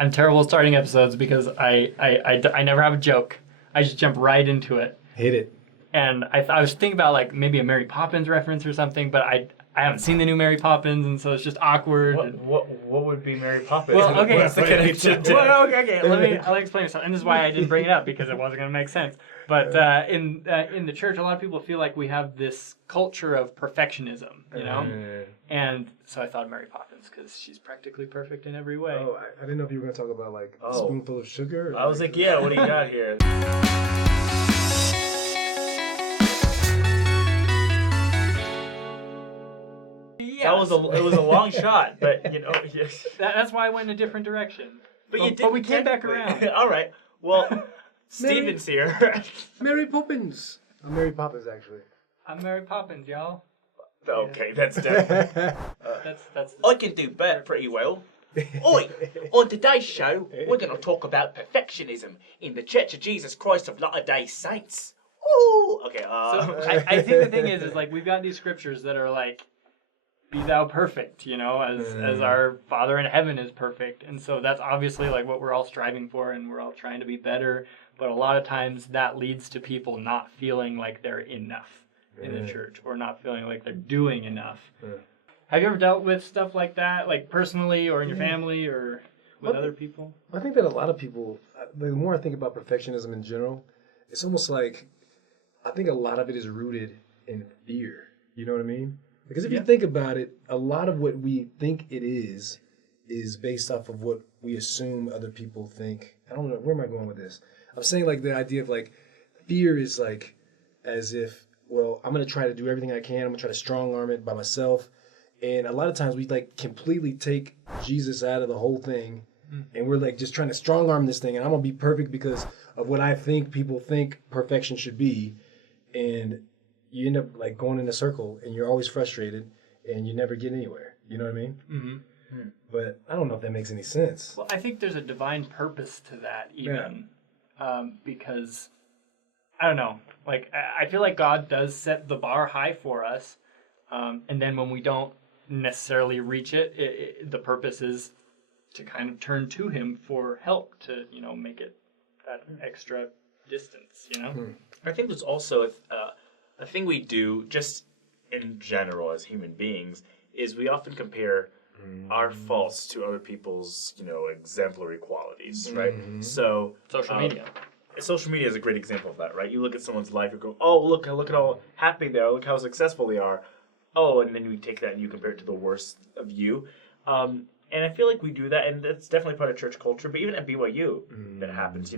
I'm terrible at starting episodes because I never have a joke. I just jump right into it. Hit it. And I was thinking about like maybe a Mary Poppins reference or something, but I haven't seen the new Mary Poppins, and so it's just awkward. What would be Mary Poppins? Well, okay. What's the connection to okay. I'll explain something. And this is why I didn't bring it up, because it wasn't going to make sense. But in the church, a lot of people feel like we have this culture of perfectionism, you know? And so I thought of Mary Poppins because she's practically perfect in every way. Oh, I didn't know if you were going to talk about like a spoonful of sugar. I was like, yeah, what do you got here? Yes. It was a long shot, but you know, yes. That's why I went in a different direction. But we came back around. All right. Well, Steven's here. Mary Poppins. I'm Mary Poppins, actually. I'm Mary Poppins, y'all. Okay, that's definitely. That's. I can do better pretty well. Oi! On today's show, we're going to talk about perfectionism in the Church of Jesus Christ of Latter-day Saints. Ooh! Okay, So I think the thing is like we've got these scriptures that are like, be thou perfect, you know, as our Father in heaven is perfect. And so that's obviously like what we're all striving for, and we're all trying to be better. But a lot of times that leads to people not feeling like they're enough in the church, or not feeling like they're doing enough. Have you ever dealt with stuff like that, like personally or in your family or with other people? I think that a lot of people, the more I think about perfectionism in general, it's almost like, I think a lot of it is rooted in fear. You know what I mean? Because if you think about it, a lot of what we think it is based off of what we assume other people think. I don't know, where am I going with this? I'm saying like the idea of like, fear is like, as if, well, I'm going to try to do everything I can. I'm going to try to strong arm it by myself. And a lot of times we like completely take Jesus out of the whole thing. And we're like just trying to strong arm this thing. And I'm going to be perfect because of what I think people think perfection should be. And you end up like going in a circle, and you're always frustrated, and you never get anywhere. You know what I mean? Mm-hmm. But I don't know if that makes any sense. Well, I think there's a divine purpose to that, even because I don't know. Like I feel like God does set the bar high for us, and then when we don't necessarily reach it, the purpose is to kind of turn to Him for help to make it that extra distance. You know. I think there's also a thing we do just in general as human beings is we often compare our faults to other people's, exemplary qualities, right? So social media. Social media is a great example of that, right? You look at someone's life and go, "Oh, look at how happy they are. Look how successful they are." Oh, and then you take that and you compare it to the worst of you. And I feel like we do that, and that's definitely part of church culture. But even at BYU, that happens.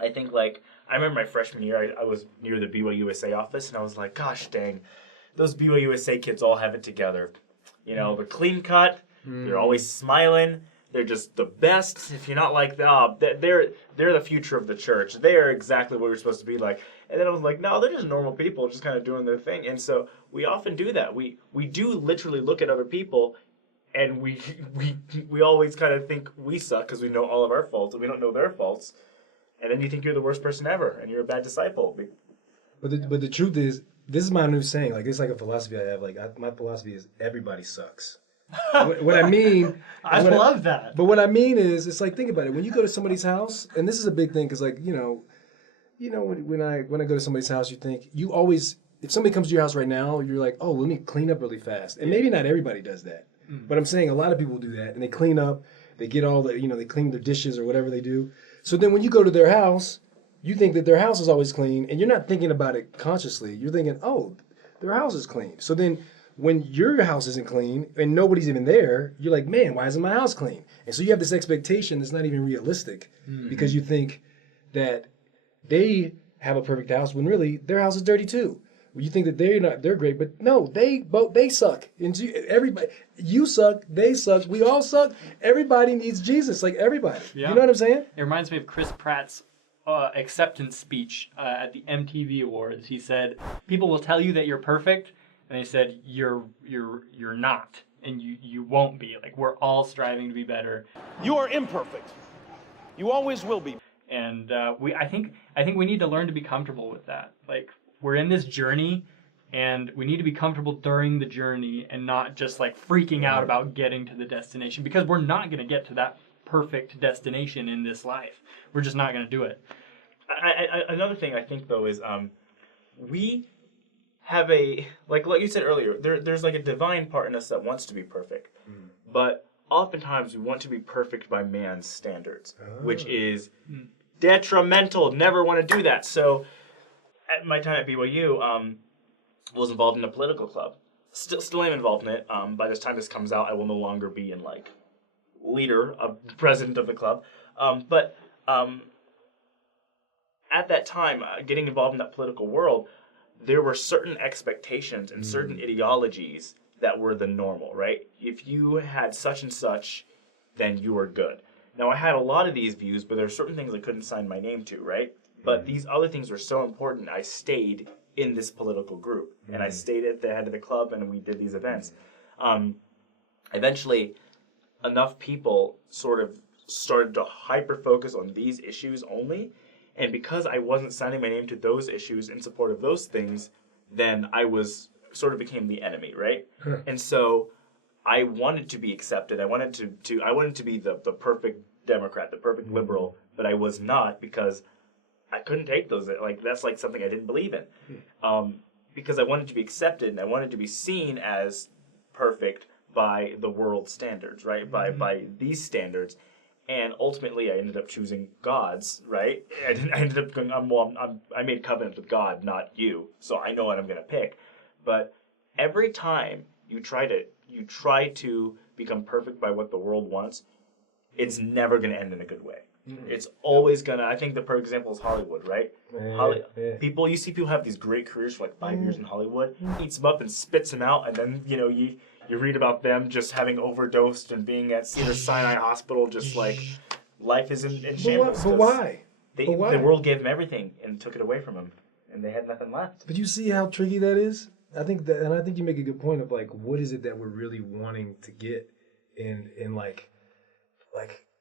I think, like, I remember my freshman year, I was near the BYUSA office, and I was like, gosh dang, those BYUSA kids all have it together. They're clean cut, they're always smiling, they're just the best. If you're not like them, they're the future of the church. They are exactly what we're supposed to be like. And then I was like, no, they're just normal people, just kind of doing their thing. And so we often do that. We do literally look at other people, and we always kind of think we suck because we know all of our faults, and we don't know their faults. And then you think you're the worst person ever, and you're a bad disciple. But the truth is, this is my new saying. Like, it's like a philosophy I have. Like, my philosophy is everybody sucks. what I mean... I love that. But what I mean is, it's like, think about it. When you go to somebody's house, and this is a big thing, because, like, when I go to somebody's house, you think, you always... If somebody comes to your house right now, you're like, oh, let me clean up really fast. And maybe not everybody does that. But I'm saying a lot of people do that, and they clean up, they get all the, they clean their dishes or whatever they do. So then when you go to their house, you think that their house is always clean, and you're not thinking about it consciously. You're thinking, oh, their house is clean. So then when your house isn't clean and nobody's even there, you're like, man, why isn't my house clean? And so you have this expectation that's not even realistic because you think that they have a perfect house when really their house is dirty too. You think that they're great, but no, they suck. And everybody, you suck, they suck, we all suck. Everybody needs Jesus, like everybody. Yeah. You know what I'm saying? It reminds me of Chris Pratt's acceptance speech at the MTV Awards. He said, "People will tell you that you're perfect," and he said, "You're not, and you won't be. Like, we're all striving to be better. You are imperfect. You always will be." And I think we need to learn to be comfortable with that. Like, we're in this journey, and we need to be comfortable during the journey and not just like freaking out about getting to the destination, because we're not going to get to that perfect destination in this life. We're just not going to do it. Another thing I think though is we have a like you said earlier, there's like a divine part in us that wants to be perfect, but oftentimes we want to be perfect by man's standards, which is detrimental. Never want to do that. So at my time at BYU, was involved in a political club. Still am involved in it. By this time this comes out, I will no longer be in like leader of president of the club, but at that time, getting involved in that political world, there were certain expectations and certain ideologies that were the normal, right? If you had such and such, then you were good. Now, I had a lot of these views, but there are certain things I couldn't sign my name to, right? But these other things were so important, I stayed in this political group. And I stayed at the head of the club, and we did these events. Eventually, enough people sort of started to hyper-focus on these issues only. And because I wasn't signing my name to those issues in support of those things, then I was sort of became the enemy, right? And so I wanted to be accepted. I wanted to be the perfect Democrat, the perfect liberal, but I was not because I couldn't take those. Like that's like something I didn't believe in. Because I wanted to be accepted and I wanted to be seen as perfect by the world standards, right? By these standards. And ultimately, I ended up choosing God's, right? I ended up going, I made covenant with God, not you. So I know what I'm going to pick. But every time you try to become perfect by what the world wants, it's never going to end in a good way. It's always going to, I think the perfect example is Hollywood, right? You see people have these great careers for like 5 years in Hollywood, eats them up and spits them out, and then, you read about them just having overdosed and being at Cedars-Sinai Hospital, just like life is in shambles. But why? The world gave them everything and took it away from them, and they had nothing left. But you see how tricky that is? I think you make a good point of like, what is it that we're really wanting to get in like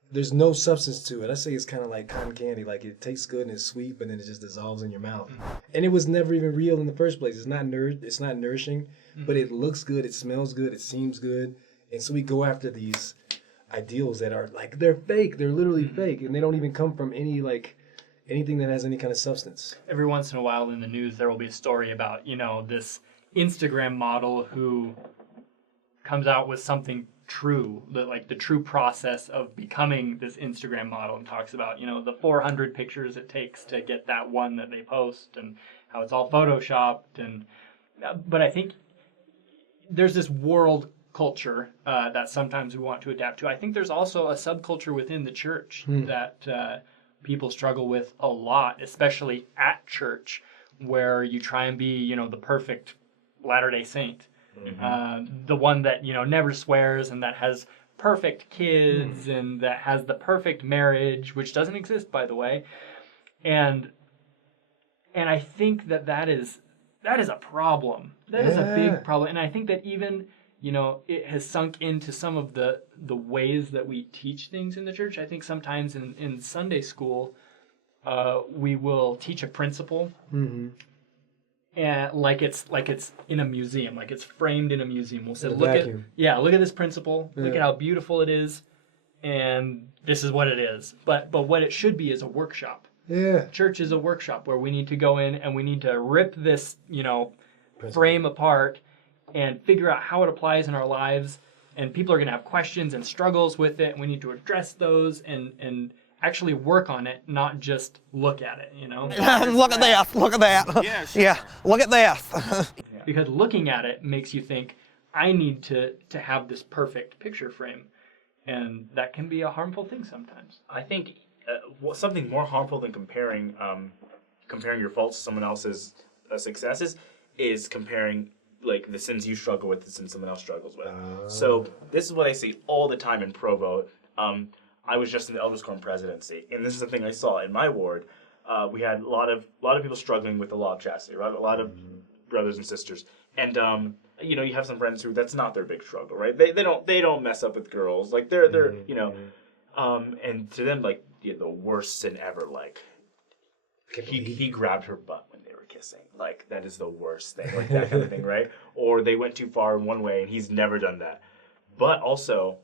there's no substance to it. I say it's kind of like cotton candy. Like it tastes good and it's sweet, but then it just dissolves in your mouth. And it was never even real in the first place. It's not nourishing, but it looks good. It smells good. It seems good. And so we go after these ideals that are like, they're fake. They're literally fake. And they don't even come from anything that has any kind of substance. Every once in a while in the news, there will be a story about, this Instagram model who comes out with something true, the true process of becoming this Instagram model, and talks about, the 400 pictures it takes to get that one that they post and how it's all photoshopped. But I think there's this world culture that sometimes we want to adapt to. I think there's also a subculture within the church that people struggle with a lot, especially at church, where you try and be, the perfect Latter-day Saint. The one that never swears and that has perfect kids and that has the perfect marriage, which doesn't exist, by the way, and I think that is a problem. That is a big problem, and I think that even it has sunk into some of the ways that we teach things in the church. I think sometimes in Sunday school we will teach a principle. And like it's in a museum, like it's framed in a museum. We'll say, look at this principle, look at how beautiful it is, and this is what it is. But what it should be is a workshop. Yeah. Church is a workshop where we need to go in and we need to rip this, frame apart and figure out how it applies in our lives. And people are going to have questions and struggles with it, and we need to address those and actually work on it, not just look at it, Look at this, look at that. Yes. Yeah, look at this. Because looking at it makes you think, I need to have this perfect picture frame. And that can be a harmful thing sometimes. I think something more harmful than comparing your faults to someone else's successes is comparing like the sins you struggle with the sins someone else struggles with. So this is what I see all the time in Provo. I was just in the Elders Quorum presidency, and this is the thing I saw in my ward. We had a lot of people struggling with the law of chastity, right? A lot of brothers and sisters, and you have some friends who that's not their big struggle, right? They don't mess up with girls, like they're and to them like the worst sin ever, like he grabbed her butt when they were kissing, like that is the worst thing, like that kind of thing, right? Or they went too far in one way, and he's never done that. But also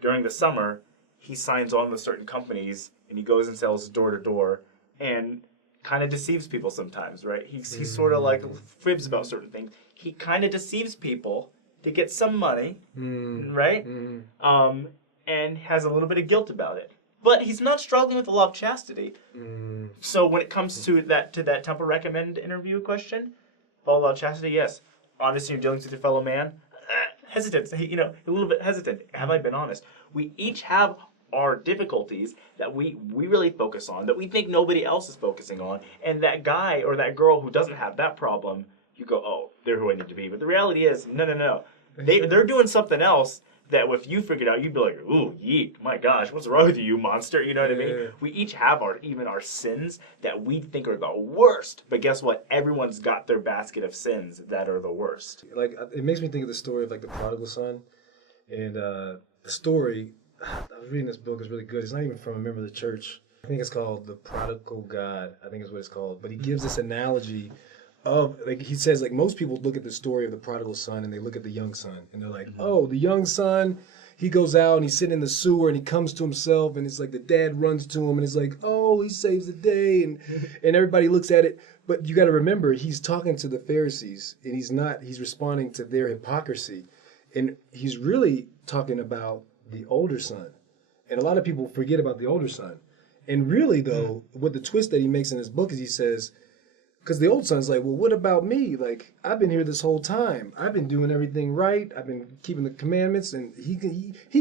during the summer, he signs on with certain companies and he goes and sells door to door and kind of deceives people sometimes, right? He's sort of like fibs about certain things. He kind of deceives people to get some money, right? And has a little bit of guilt about it. But he's not struggling with the law of chastity. So when it comes to that temple recommend interview question, follow the law of chastity, yes. Honestly, you're dealing with your fellow man. Hesitant, a little bit hesitant. Have I been honest? We each have our difficulties that we really focus on, that we think nobody else is focusing on, and that guy or that girl who doesn't have that problem, you go, oh, they're who I need to be. But the reality is, no. They're doing something else that if you figured out, you'd be like, ooh, yeet, my gosh, what's wrong with you, you monster? You know what I mean? We each have our sins that we think are the worst. But guess what? Everyone's got their basket of sins that are the worst. Like, it makes me think of the story of like the prodigal son. And the story, I was reading this book, it's really good. It's not even from a member of the church. I think it's called The Prodigal God, I think is what it's called. But he gives this analogy of, like, he says, like, most people look at the story of the prodigal son and they look at the young son and they're like, oh, the young son, he goes out and he's sitting in the sewer and he comes to himself and it's like the dad runs to him and it's like, oh, he saves the day, and everybody looks at it. But you got to remember, he's talking to the Pharisees and he's responding to their hypocrisy, and he's really talking about the older son. And a lot of people forget about the older son. And really, though, what the twist that he makes in his book is he says, because the old son's like, well, what about me? Like, I've been here this whole time. I've been doing everything right. I've been keeping the commandments, and he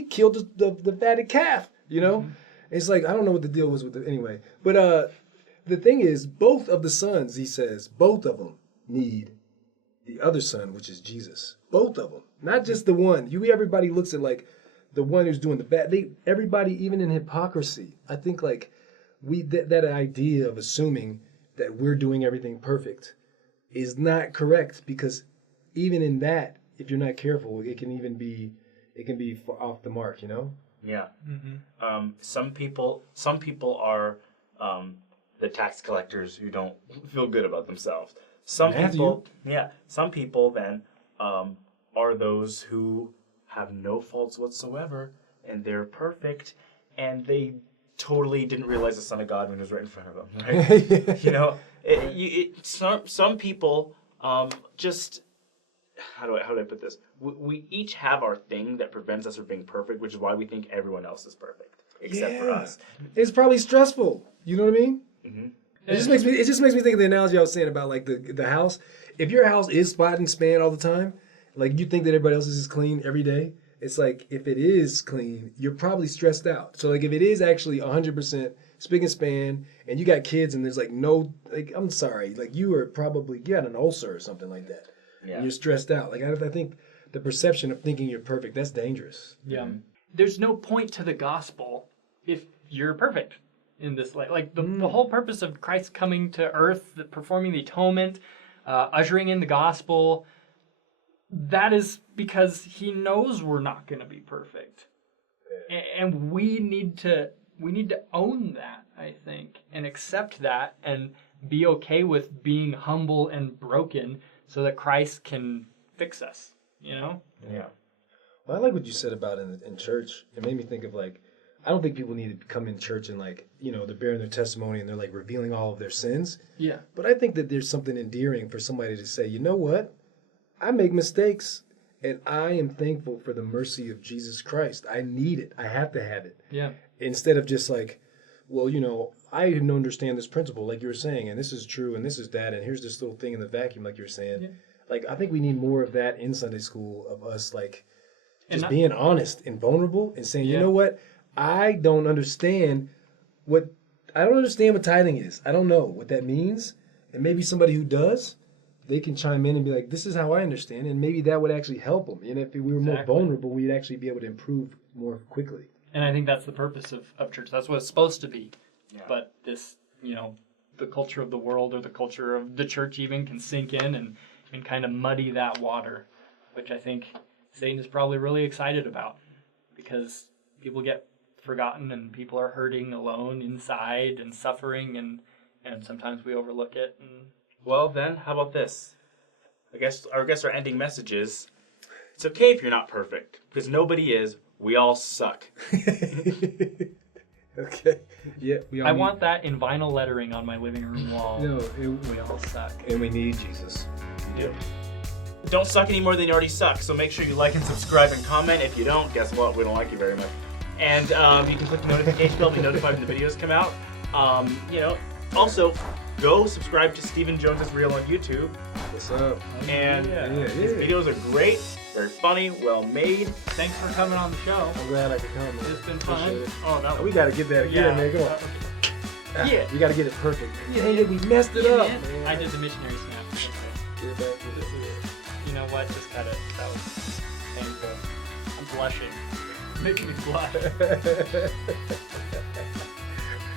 killed the fatted calf, It's like, I don't know what the deal was with it anyway. But the thing is, both of the sons, he says, both of them need the other son, which is Jesus. Both of them. Not just the one. Everybody looks at, like, the one who's doing the bad. Everybody, even in hypocrisy, I think, like, that idea of assuming that we're doing everything perfect is not correct, because even in that, if you're not careful, it can be off the mark, Yeah. Some people are the tax collectors who don't feel good about themselves. Some people then are those who have no faults whatsoever and they're perfect, and they totally didn't realize the Son of God when he was right in front of them, right? Some people just, how do I put this? We each have our thing that prevents us from being perfect, which is why we think everyone else is perfect except for us. It's probably stressful. You know what I mean? Mm-hmm. It just makes me think of the analogy I was saying about, like, the house. If your house is spot and span all the time, like, you think that everybody else's is clean every day. It's like, if it is clean, you're probably stressed out. So, like, if it is actually 100% spick and span, and you got kids and there's, like, no, like, I'm sorry, like, you got an ulcer or something like that. Yeah. And you're stressed out. Like, I think the perception of thinking you're perfect, that's dangerous. Yeah. There's no point to the gospel if you're perfect in this life. Like, the whole purpose of Christ coming to earth, performing the atonement, ushering in the gospel, that is because he knows we're not going to be perfect. And we need to own that, I think, and accept that and be okay with being humble and broken so that Christ can fix us, Yeah. Well, I like what you said about in church. It made me think of, like, I don't think people need to come in church and, like, they're bearing their testimony and they're, like, revealing all of their sins. Yeah. But I think that there's something endearing for somebody to say, you know what? I make mistakes, and I am thankful for the mercy of Jesus Christ. I need it. I have to have it. Yeah. Instead of just like, well, I didn't understand this principle, like you were saying, and this is true, and this is that, and here's this little thing in the vacuum, like you were saying. Yeah. Like, I think we need more of that in Sunday school, of us, like, just being honest and vulnerable and saying, you know what? I don't understand what tithing is. I don't know what that means. And maybe somebody who does, they can chime in and be like, this is how I understand. And maybe that would actually help them. And if we were more vulnerable, we'd actually be able to improve more quickly. And I think that's the purpose of church. That's what it's supposed to be. Yeah. But this, the culture of the world, or the culture of the church even, can sink in and kind of muddy that water, which I think Satan is probably really excited about, because people get forgotten and people are hurting alone inside and suffering, and sometimes we overlook it. Well, then, how about this? I guess our ending message is, it's okay if you're not perfect, because nobody is. We all suck. Okay. Yeah. I want that in vinyl lettering on my living room wall. No, We all suck. and we need Jesus. We do. Don't suck any more than you already suck. So make sure you like and subscribe and comment. If you don't, guess what? We don't like you very much. And you can click the notification bell to be notified when the videos come out. Also, go subscribe to Stephen Jones's Reel on YouTube. What's up? And Yeah. his videos are great, very funny, well made. Thanks for coming on the show. I'm glad I could come. Man. It's been fun. Appreciate it. Oh, that was We gotta get that again, man. Come on. Yeah. We gotta get it perfect. Yeah, we messed it up. Man. I did the missionary snap. Okay. Get it back to This is it. You know what? Just cut it. That was painful. I'm blushing. Making me blush. it.